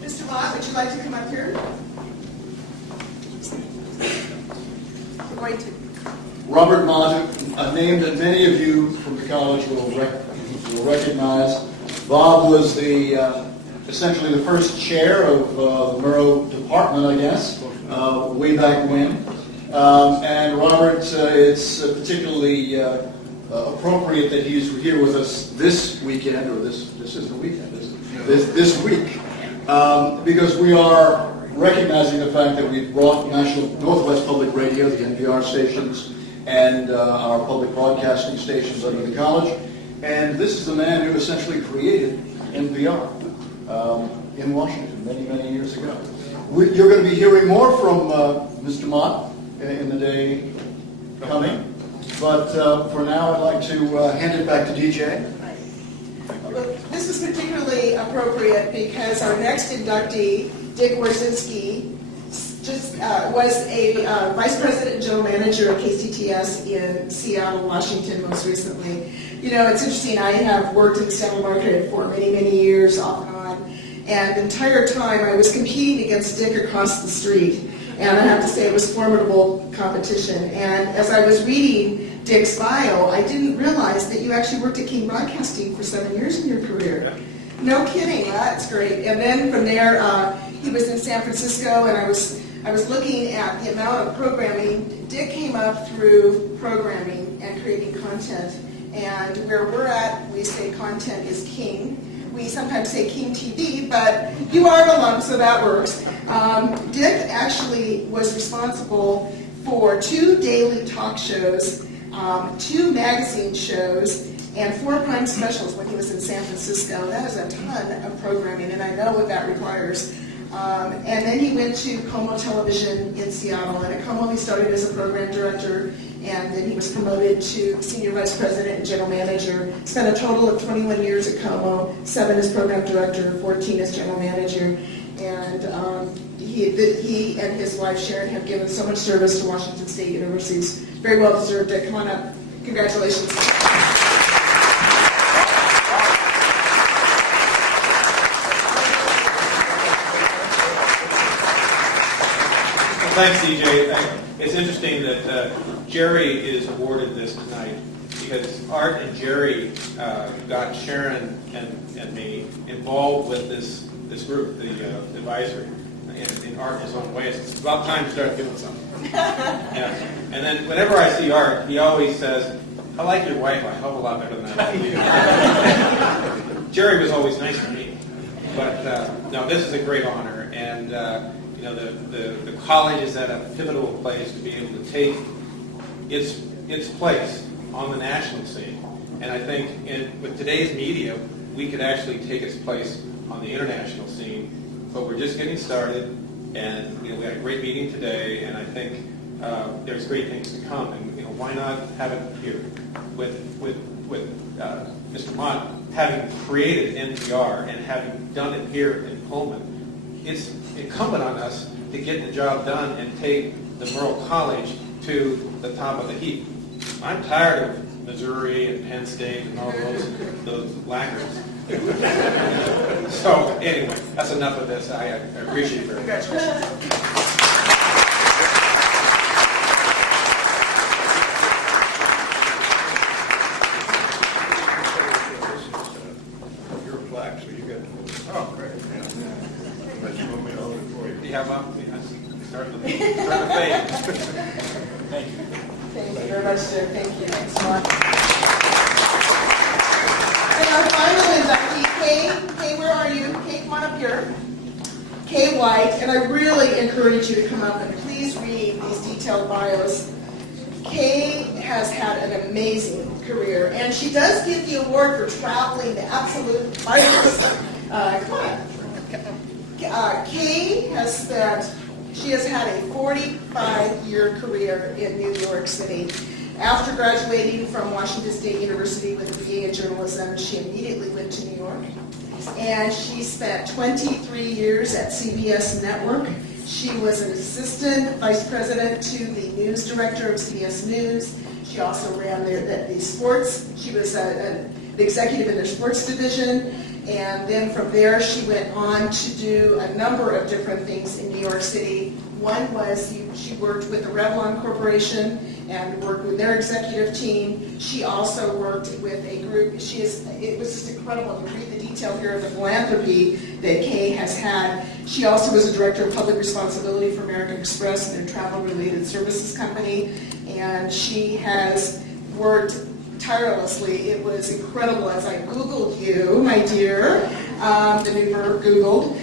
Mr. Mott, would you like to come up here? We're going to. Robert Mott, a name that many of you from the college will recognize. Bob was essentially the first chair of the Murrow department, I guess, way back when. And Robert, it's particularly appropriate that he's here with us this weekend, or this is the weekend, this week, because we are recognizing the fact that we've brought National Northwest Public Radio, the NPR stations, and our public broadcasting stations under the college. And this is the man who essentially created NPR in Washington many years ago. You're going to be hearing more from Mr. Mott in the day coming. But for now, I'd like to hand it back to DJ. Well, this is particularly appropriate because our next inductee, Dick Warszynski, just was a vice president and general manager of KCTS in Seattle, Washington, most recently. You know, it's interesting. I have worked in the Seattle market for many years, off and on, and the entire time I was competing against Dick across the street. And I have to say it was formidable competition. And as I was reading Dick's bio, I didn't realize that you actually worked at King Broadcasting for 7 years in your career. No kidding, that's great. And then from there, he was in San Francisco, and I was looking at the amount of programming. Dick came up through programming and creating content. And where we're at, we say content is king. We sometimes say King TV, but you are an alum, so that works. Dick actually was responsible for 2 daily talk shows, 2 magazine shows, and 4 prime specials when he was in San Francisco. That is a ton of programming, and I know what that requires. And then he went to Como Television in Seattle, and at Como he started as a program director, and then he was promoted to senior vice president and general manager. Spent a total of 21 years at Como, 7 as program director, 14 as general manager, and he and his wife Sharon have given so much service to Washington State University. It's very well deserved. Come on up. Congratulations. Thanks, DJ. It's interesting that Jerry is awarded this tonight because Art and Jerry got Sharon and me involved with this group, the advisory, in Art in his own way. It's about time to start doing something. Yeah. And then whenever I see Art, he always says, "I like your wife a hell of a lot better than I like you." Jerry was always nice to me, but no, this is a great honor, and you know, the college is at a pivotal place to be able to take its place on the national scene. And I think with today's media, we could actually take its place on the international scene. But we're just getting started, and you know, we had a great meeting today, and I think there's great things to come. And you know, why not have it here with Mr. Mott having created NPR and having done it here in Pullman? It's incumbent on us to get the job done and take the Murrow College to the top of the heap. I'm tired of Missouri and Penn State and all those laggards. So anyway, that's enough of this. I appreciate it very much. Your plaque, so you got. Oh, great. Yeah, well, start the fade. Thank you. Thank you very much, Dick. Thank you. Thanks, Mark. And our final inductee, Kay, where are you? Kay, come on up here. Kay White, and I really encourage you to come up and please read these detailed bios. Kay has had an amazing career, and she does get the award for traveling the absolute farthest. Come on up. Kay she has had a 45-year career in New York City. After graduating from Washington State University with a BA in journalism, she immediately went to New York. And she spent 23 years at CBS Network. She was an assistant vice president to the news director of CBS News. She also ran the sports. She was the executive in their sports division. And then from there, she went on to do a number of different things in New York City. One was she worked with the Revlon Corporation and worked with their executive team. She also worked with a group. It was just incredible. You read the detail here of the philanthropy that Kay has had. She also was a director of public responsibility for American Express, their travel-related services company, and she has worked tirelessly. It was incredible as I Googled you, my dear, the new verb Googled.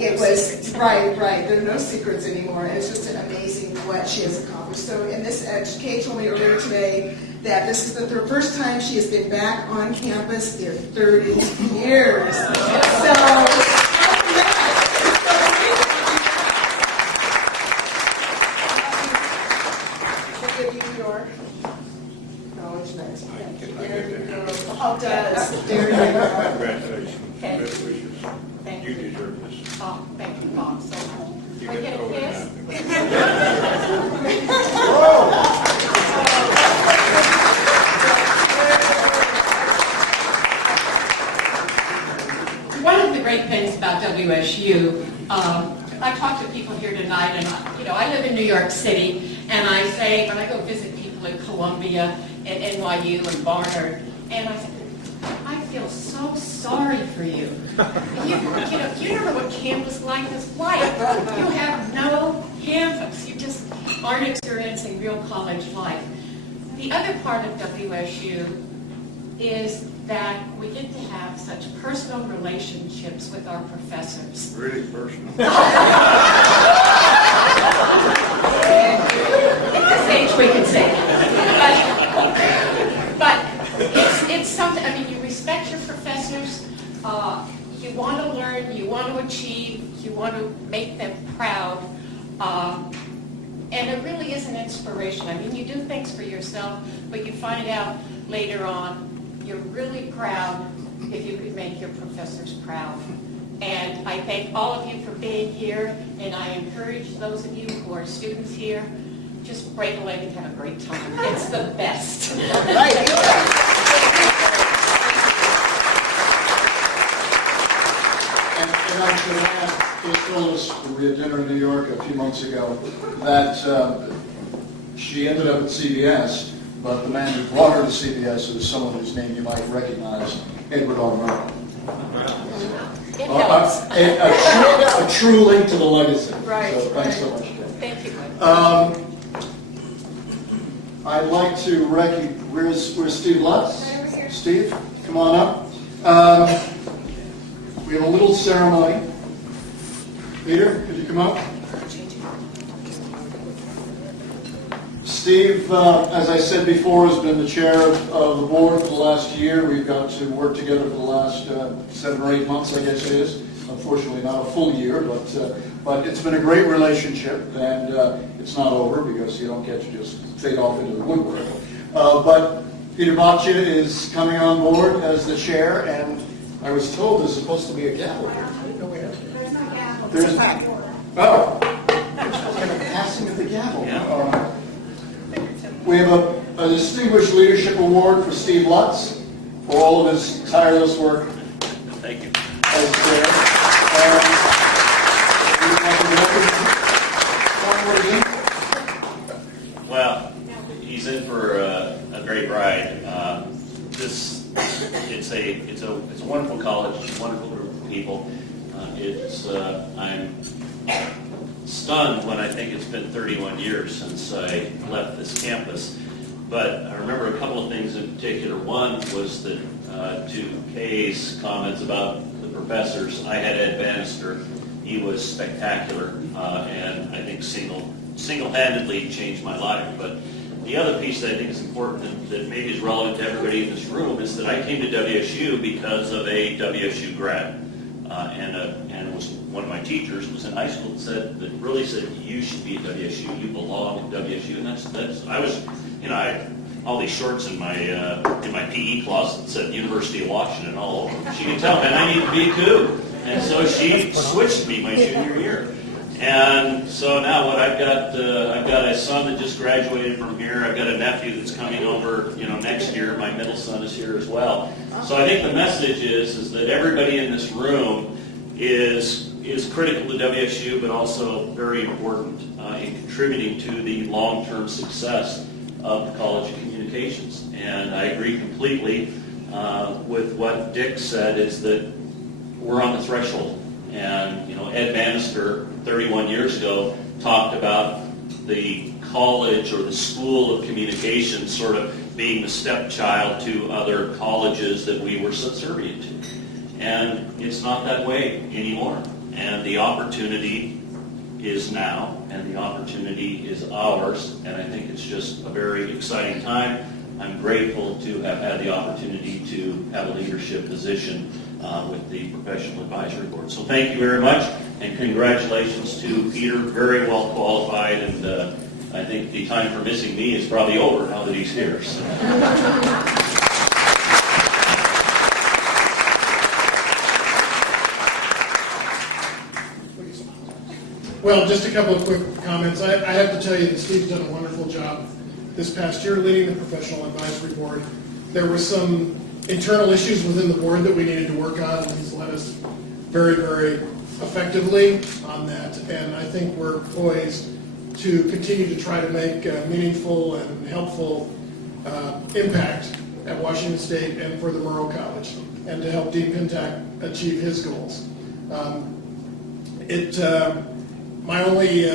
It was, right, there are no secrets anymore. It's just amazing what she has accomplished. So in this, Kay told me earlier today that this is the first time she has been back on campus in 30 years. So, I'll give you your acknowledgement. There you go. How does? There you go. Congratulations. Okay. Best wishes. Thank You you. deserve this. Oh, thank you, Mom. So, You I get get a over kiss? One of the great things about WSU, I talk to people here tonight, and I live in New York City, and I say, when I go visit people in Columbia and NYU and Barnard, and I say, I feel so sorry for you. You don't know what campus life is like. You have no campus. You just aren't experiencing real college life. The other part of WSU is that we get to have such personal relationships with our professors. Really personal. At this age, we can say that. But it's something, I mean, you respect your professors, you want to learn, you want to achieve, you want to make them proud, and it really is an inspiration. I mean, you do things for yourself, but you find out later on you're really proud if you could make your professors proud. And I thank all of you for being here, and I encourage those of you who are students here, just break a leg and have a great time. It's the best. And I should add, Kate told us when we had dinner in New York a few months ago that she ended up at CBS, but the man who brought her to CBS is someone whose name you might recognize, Edward R. Murrow. It helps. A true link to the legacy. Right, So thanks so right. much, Kate. Thank you. I'd like to where's Steve Lutz? Right over here. Steve, come on up. We have a little ceremony. Peter, could you come up? Steve, as I said before, has been the chair of the board for the last year. We've got to work together for the last 7 or 8 months, I guess it is. Unfortunately, not a full year, but it's been a great relationship, and it's not over because you don't get to just fade off into the woodwork. But Peter Mott is coming on board as the chair, and I was told there's supposed to be a gavel here. There's no gavel. There's oh, passing of the gavel. We have a distinguished leadership award for Steve Lutz for all of his tireless work. Thank you. As chair. Well, he's in for a great ride. It's a wonderful college, it's a wonderful group of people. I'm stunned when I think it's been 31 years since I left this campus. But I remember a couple of things in particular. One was that to Kay's comments about the professors, I had Ed Bannister. He was spectacular, and I think single-handedly changed my life. But the other piece that I think is important that maybe is relevant to everybody in this room is that I came to WSU because of a WSU grad, and was one of my teachers was in high school that really said you should be at WSU, you belong at WSU, and that's I was, I had all these shorts in my PE closet that said University of Washington all over. She could tell, man, I need to be too. And so she switched me my junior year. And so now what I've got a son that just graduated from here. I've got a nephew that's coming over, next year. My middle son is here as well. So I think the message is that everybody in this room is critical to WSU, but also very important in contributing to the long-term success of the College of Communications. And I agree completely with what Dick said, is that we're on the threshold. And, Ed Bannister, 31 years ago, talked about the college or the school of communications sort of being the stepchild to other colleges that we were subservient to. And it's not that way anymore. And the opportunity is now, and the opportunity is ours, and I think it's just a very exciting time. I'm grateful to have had the opportunity to have a leadership position with the Professional Advisory Board. So thank you very much, and congratulations to Peter, very well qualified, and I think the time for missing me is probably over now that he's here. So. Well, just a couple of quick comments. I have to tell you that Steve's done a wonderful job this past year leading the Professional Advisory Board. There were some internal issues within the board that we needed to work on, and he's led us very, very effectively on that. And I think we're poised to continue to try to make meaningful and helpful impact at Washington State and for the Murrow College, and to help Dean Pintack achieve his goals. My only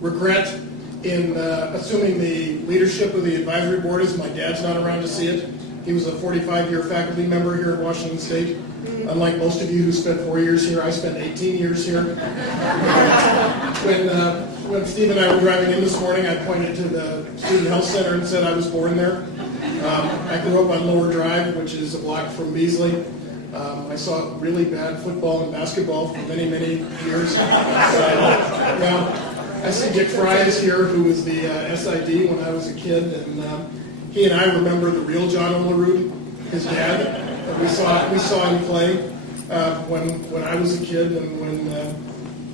regret in assuming the leadership of the advisory board is my dad's not around to see it. He was a 45-year faculty member here at Washington State. Unlike most of you who spent 4 years here, I spent 18 years here. When Steve and I were driving in this morning, I pointed to the Student Health Center and said I was born there. I grew up on Lower Drive, which is a block from Beasley. I saw really bad football and basketball for many, many years. Now, I see Dick Fry is here, who was the SID when I was a kid, and he and I remember the real John Olerud, his dad. We saw him play when I was a kid and when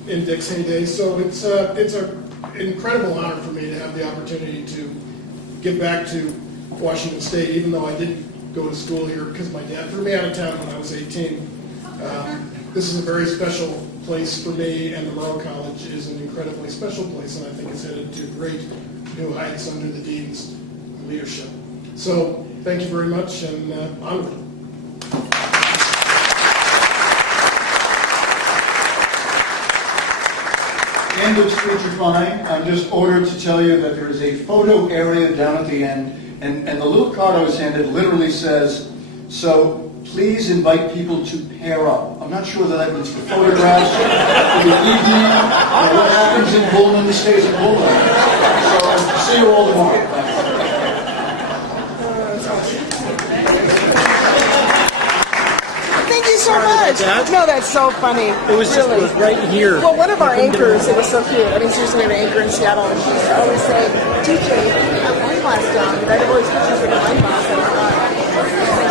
in Dick's heyday. So it's an incredible honor for me to have the opportunity to give back to Washington State, even though I didn't go to school here because my dad threw me out of town when I was 18. This is a very special place for me, and the Murrow College is an incredibly special place, and I think it's headed to great new heights under the dean's leadership. So thank you very much, and onward. End of speechifying. I'm just ordered to tell you that there is a photo area down at the end, and the little card I was handed literally says, so please invite people to pair up. I'm not sure that that means for photographs, for the evening, what happens in Pullman stays in Pullman. So see you all tomorrow. Thank you so much. No, that's so funny. It was just, it was right here. Well, one of our anchors, it was so cute. I mean, seriously, we have an anchor in Seattle, and she used to always say, DJ, put that wine glass down. Because I'd always pictures with a wine glass.